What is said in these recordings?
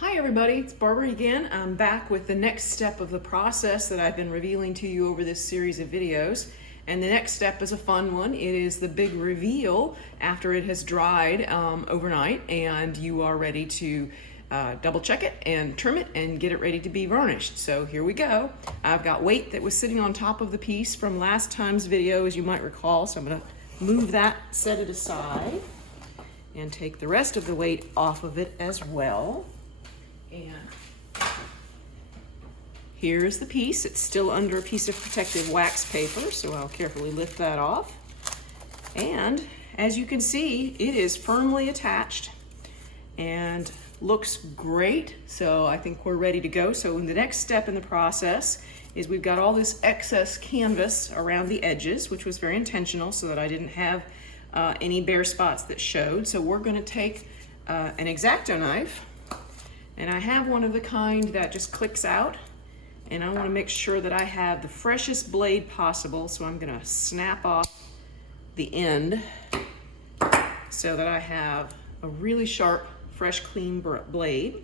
Hi everybody, it's Barbara again. I'm back with the next step of the process that I've been revealing to you over this series of videos. And the next step is a fun one. It is the big reveal after it has dried overnight and you are ready to double check it and trim it and get it ready to be varnished. So here we go. I've got weight that was sitting on top of the piece from last time's video, as you might recall. So I'm gonna move that, set it aside, and take the rest of the weight off of it as well. And here's the piece. It's still under a piece of protective wax paper, so I'll carefully lift that off. And as you can see, it is firmly attached and looks great. So I think we're ready to go. So the next step in the process is we've got all this excess canvas around the edges, which was very intentional so that I didn't have any bare spots that showed. So we're going to take an X-Acto knife. And I have one of the kind that just clicks out, and I want to make sure that I have the freshest blade possible, so I'm going to snap off the end so that I have a really sharp, fresh, clean blade.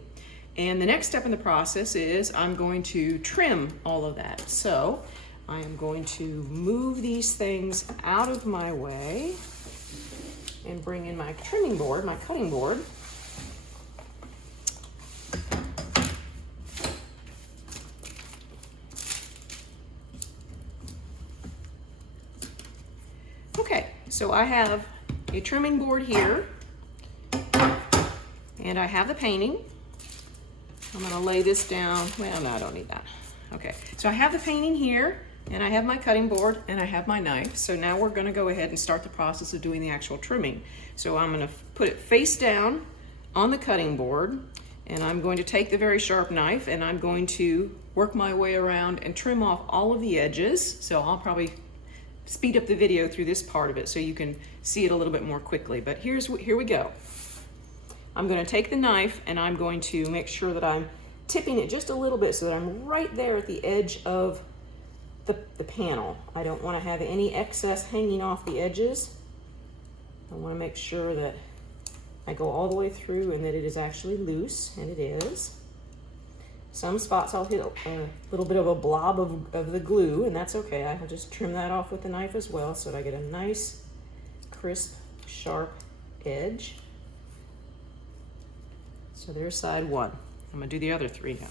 And the next step in the process is I'm going to trim all of that. So I am going to move these things out of my way and bring in my trimming board, my cutting board. Okay, so I have a trimming board here, and I have the painting. I'm gonna lay this down. Well, no, I don't need that. Okay, so I have the painting here, and I have my cutting board, and I have my knife. So now we're gonna go ahead and start the process of doing the actual trimming. So I'm gonna put it face down on the cutting board, and I'm going to take the very sharp knife, and I'm going to work my way around and trim off all of the edges. So I'll probably speed up the video through this part of it so you can see it a little bit more quickly. But here we go. I'm going to take the knife and I'm going to make sure that I'm tipping it just a little bit so that I'm right there at the edge of the panel. I don't want to have any excess hanging off the edges. I want to make sure that I go all the way through and that it is actually loose, and it is. Some spots I'll hit a little bit of a blob of the glue, and that's okay. I'll just trim that off with the knife as well so that I get a nice, crisp, sharp edge. So there's side one. I'm gonna do the other three now.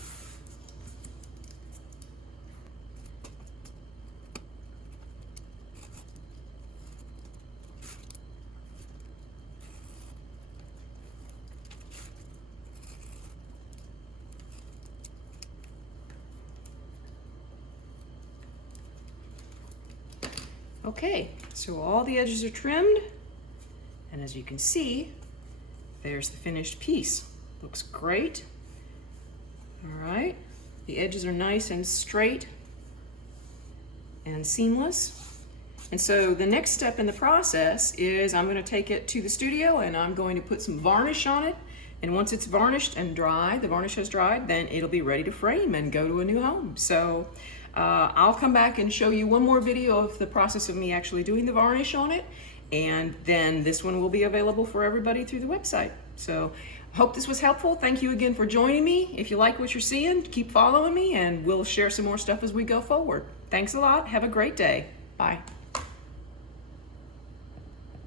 Okay, so all the edges are trimmed, and as you can see, there's the finished piece. Looks great. All right, the edges are nice and straight and seamless. And so the next step in the process is I'm going to take it to the studio and I'm going to put some varnish on it. And once it's varnished and dry, the varnish has dried, then it'll be ready to frame and go to a new home. So I'll come back and show you one more video of the process of me actually doing the varnish on it. And then this one will be available for everybody through the website. So I hope this was helpful. Thank you again for joining me. If you like what you're seeing, keep following me and we'll share some more stuff as we go forward. Thanks a lot. Have a great day. Bye.